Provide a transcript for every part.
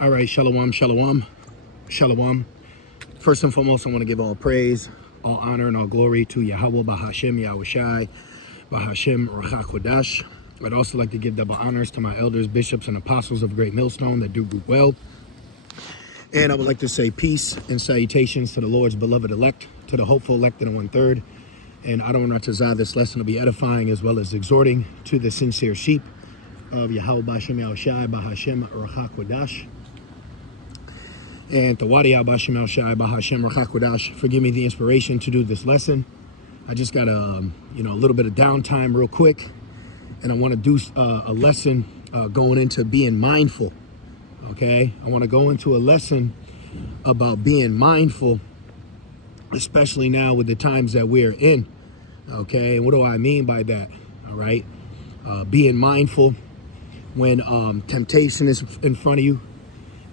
All right, shalom, shalom, shalom. First and foremost, I want to give all praise, all honor, and all glory to Yahweh, Bahashem, Yahushai, Bahashem, Ruach HaKodesh. I'd also like to give double honors to my elders, bishops, and apostles of Great Millstone that do group well. And I would like to say peace and salutations to the Lord's beloved elect, to the hopeful elect in the 1/3. And Adon Ratazah, this lesson will be edifying as well as exhorting to the sincere sheep of Yahweh, Bahashem, Yahushai, Bahashem, Ruach HaKodesh. And Tawadi Abashim El Shai Bahashem Rachakodash, forgive me the inspiration to do this lesson. I just got a little bit of downtime real quick, and I want to do a lesson going into being mindful. Okay, I want to go into a lesson about being mindful, especially now with the times that we're in. Okay, and what do I mean by that? All right, being mindful when temptation is in front of you,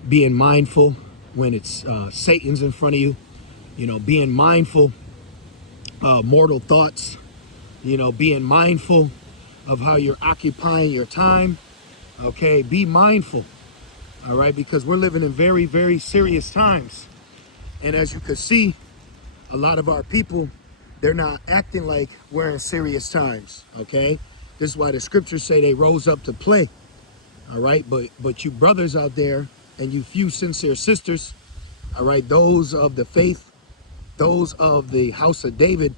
being mindful when it's Satan's in front of you, being mindful of mortal thoughts, being mindful of how you're occupying your time. Okay, be mindful, all right, because we're living in very, very serious times. And as you can see, a lot of our people, they're not acting like we're in serious times, okay? This is why the scriptures say they rose up to play, all right? But you brothers out there, and you few sincere sisters, all right, those of the faith, those of the house of David,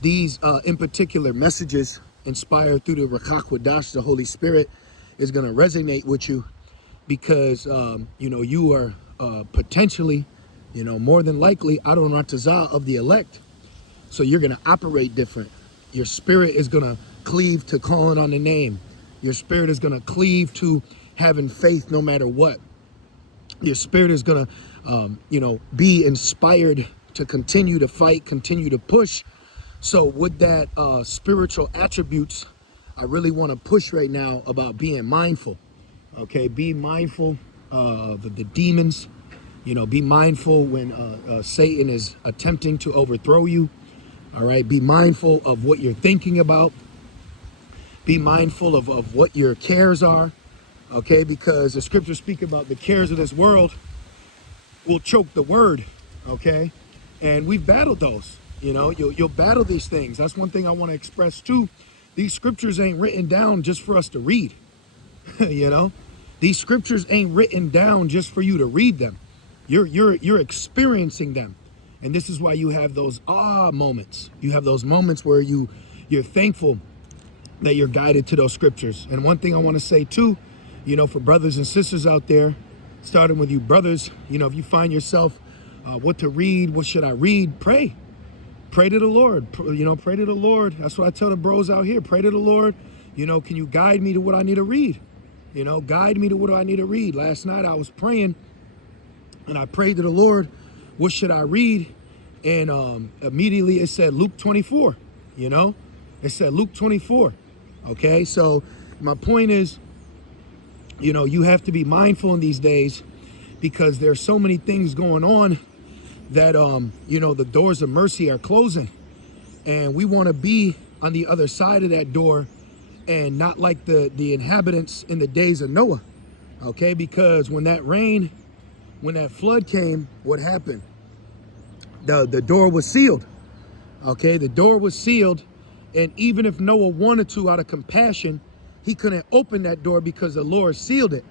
these in particular messages inspired through the Ruach HaKodesh, the Holy Spirit, is going to resonate with you because, you are potentially, more than likely, Adon Ratazah of the elect. So you're going to operate different. Your spirit is going to cleave to calling on the name. Your spirit is going to cleave to having faith no matter what. Your spirit is going to, be inspired to continue to fight, continue to push. So with that spiritual attributes, I really want to push right now about being mindful. Okay, be mindful of the demons. Be mindful when Satan is attempting to overthrow you. All right, be mindful of what you're thinking about. Be mindful of what your cares are. Okay, because the scriptures speak about the cares of this world will choke the word, okay? And we've battled those, you'll battle these things. That's one thing I want to express too. These scriptures ain't written down just for us to read, These scriptures ain't written down just for you to read them. You're experiencing them. And this is why you have those moments. You have those moments where you're thankful that you're guided to those scriptures. And one thing I want to say too, for brothers and sisters out there, starting with you brothers, if you find yourself, what to read, what should I read? Pray to the Lord, pray to the Lord. That's what I tell the bros out here. Pray to the Lord. Can you guide me to what I need to read? Guide me to what I need to read. Last night I was praying and I prayed to the Lord, what should I read? And immediately it said Luke 24, it said Luke 24. Okay, so my point is, you have to be mindful in these days because there's so many things going on that, the doors of mercy are closing. And we want to be on the other side of that door and not like the inhabitants in the days of Noah. Okay, because when that flood came, what happened? The door was sealed. Okay, the door was sealed. And even if Noah wanted to, out of compassion, he couldn't open that door because the Lord sealed it.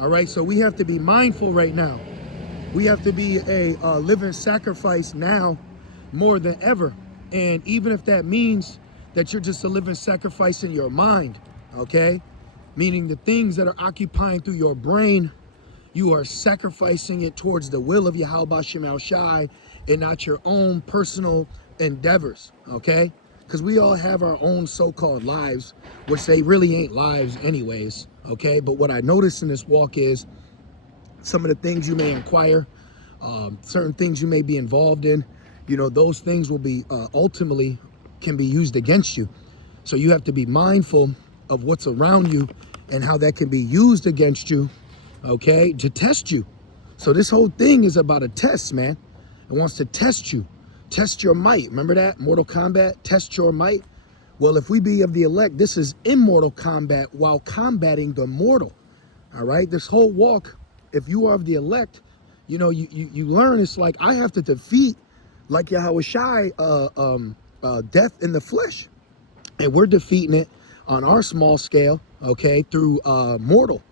All right, so we have to be mindful right now. We have to be a living sacrifice now more than ever. And even if that means that you're just a living sacrifice in your mind, okay? Meaning the things that are occupying through your brain, you are sacrificing it towards the will of Yahweh Bashem El Shai and not your own personal endeavors, okay? Because we all have our own so-called lives, which they really ain't lives anyways, okay? But what I noticed in this walk is some of the things you may inquire, certain things you may be involved in, those things will be ultimately can be used against you. So you have to be mindful of what's around you and how that can be used against you, okay, to test you. So this whole thing is about a test, man. It wants to test you. Test your might. Remember that? Mortal Kombat, test your might. Well, if we be of the elect, this is immortal combat while combating the mortal. All right? This whole walk if you are of the elect, you know, you learn it's like I have to defeat like Yahweh Shai, death in the flesh. And we're defeating it on our small scale, okay, through mortal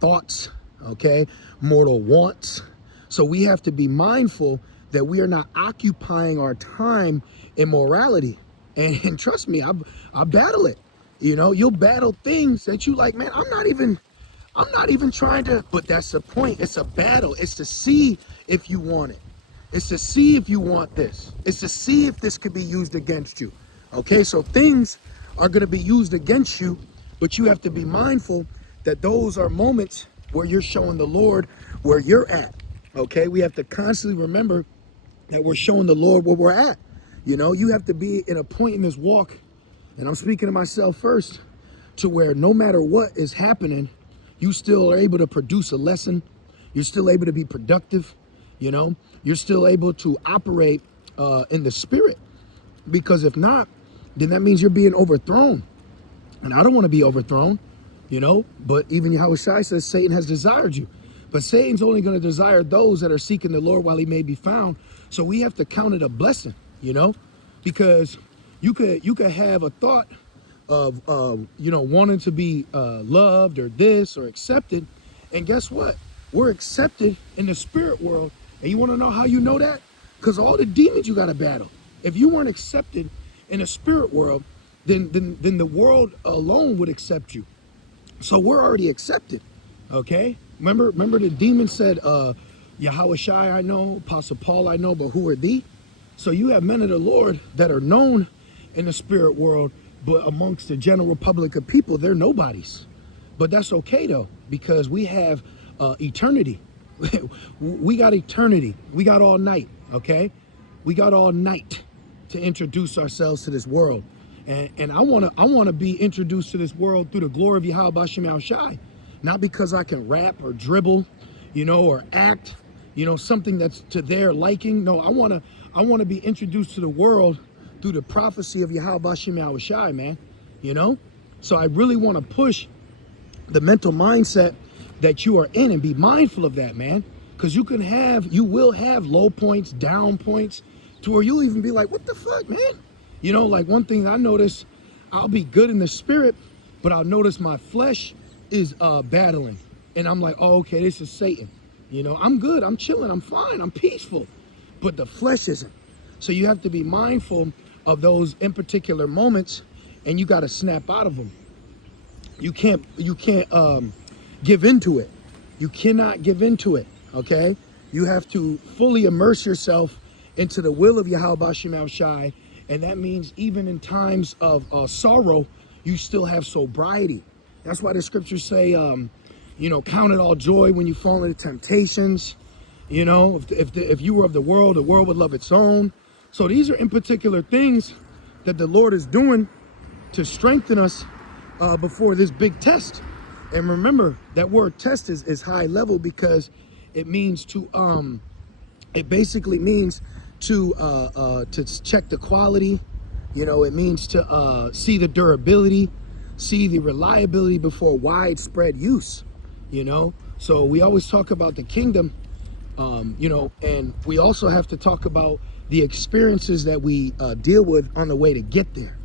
thoughts, okay, mortal wants. So we have to be mindful that we are not occupying our time in morality. And trust me, I battle it. You know, you'll battle things that you like, man, I'm not even trying to, but that's the point. It's a battle. It's to see if you want it. It's to see if you want this. It's to see if this could be used against you. Okay, so things are going to be used against you, but you have to be mindful that those are moments where you're showing the Lord where you're at. Okay, we have to constantly remember that we're showing the Lord where we're at. You know, you have to be in a point in this walk, and I'm speaking to myself first, to where no matter what is happening, you still are able to produce a lesson. You're still able to be productive. You know, you're still able to operate in the spirit, because if not, then that means you're being overthrown. And I don't want to be overthrown, you know, but even Yahweh Shai says Satan has desired you. But Satan's only going to desire those that are seeking the Lord while he may be found. So we have to count it a blessing, you know, because you could have a thought of, you know, wanting to be loved or this or accepted. And guess what? We're accepted in the spirit world. And you want to know how you know that? Because all the demons you got to battle. If you weren't accepted in the spirit world, then the world alone would accept you. So we're already accepted, okay? Remember the demon said, Yahweh Shai I know, Apostle Paul I know, but who are thee? So you have men of the Lord that are known in the spirit world, but amongst the general public of people, they're nobodies. But that's okay though, because we have eternity. We got eternity. We got all night, okay? We got all night to introduce ourselves to this world. And I wanna be introduced to this world through the glory of Yahweh Bashem Al Shai. Not because I can rap or dribble, you know, or act, you know, something that's to their liking. No, I wanna be introduced to the world through the prophecy of Yahweh Bashem Al Shai, man. You know? So I really wanna push the mental mindset that you are in and be mindful of that, man. Because you will have low points, down points, to where you'll even be like, what the fuck, man? You know, like one thing I notice, I'll be good in the spirit, but I'll notice my flesh is battling. And I'm like, oh, okay, this is Satan. You know, I'm good, I'm chilling, I'm fine, I'm peaceful. But the flesh isn't. So you have to be mindful of those in particular moments, and you got to snap out of them. You can't give into it. You cannot give into it, okay? You have to fully immerse yourself into the will of Yahweh Bashem Al Shai, and that means even in times of sorrow, you still have sobriety. That's why the scriptures say, you know, count it all joy when you fall into temptations. You know, if you were of the world would love its own. So these are in particular things that the Lord is doing to strengthen us before this big test. And remember, that word test is high level because it means to it basically means to check the quality. You know, it means to see the durability, see the reliability before widespread use. You know, so we always talk about the kingdom, you know, and we also have to talk about the experiences that we deal with on the way to get there.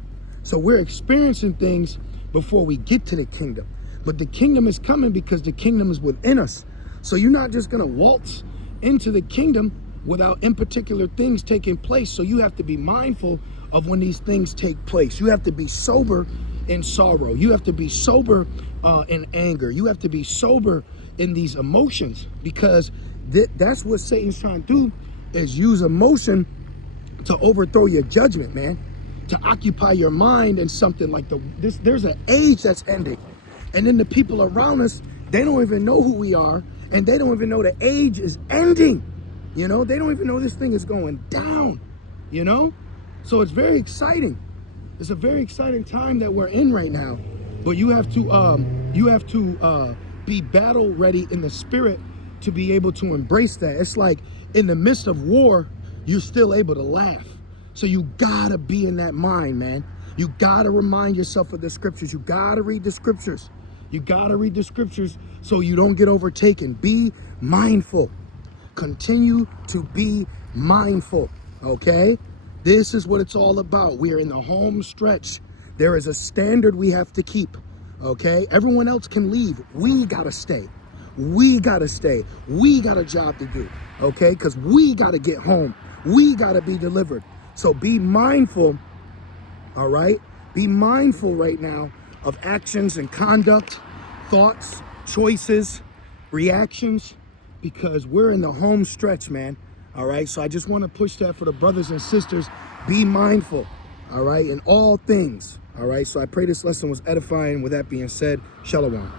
So we're experiencing things before we get to the kingdom. But the kingdom is coming because the kingdom is within us. So you're not just going to waltz into the kingdom without in particular things taking place. So you have to be mindful of when these things take place. You have to be sober in sorrow. You have to be sober in anger. You have to be sober in these emotions, because that's what Satan's trying to do, is use emotion to overthrow your judgment, man, to occupy your mind in something like there's an age that's ending. And then the people around us, they don't even know who we are, and they don't even know the age is ending. You know, they don't even know this thing is going down, you know? So it's very exciting. It's a very exciting time that we're in right now. But you have to be battle ready in the spirit to be able to embrace that. It's like in the midst of war, you're still able to laugh. So you gotta be in that mind, man. You gotta remind yourself of the scriptures. You gotta read the scriptures. You gotta read the scriptures so you don't get overtaken. Be mindful. Continue to be mindful, okay? This is what it's all about. We are in the home stretch. There is a standard we have to keep, okay? Everyone else can leave. We gotta stay. We gotta stay. We got a job to do, okay? Because we gotta get home. We gotta be delivered. So be mindful, all right? Be mindful right now of actions and conduct, thoughts, choices, reactions, because we're in the home stretch, man. All right, so I just want to push that for the brothers and sisters. Be mindful, all right, in all things. All right, so I pray this lesson was edifying. With that being said, Shalom.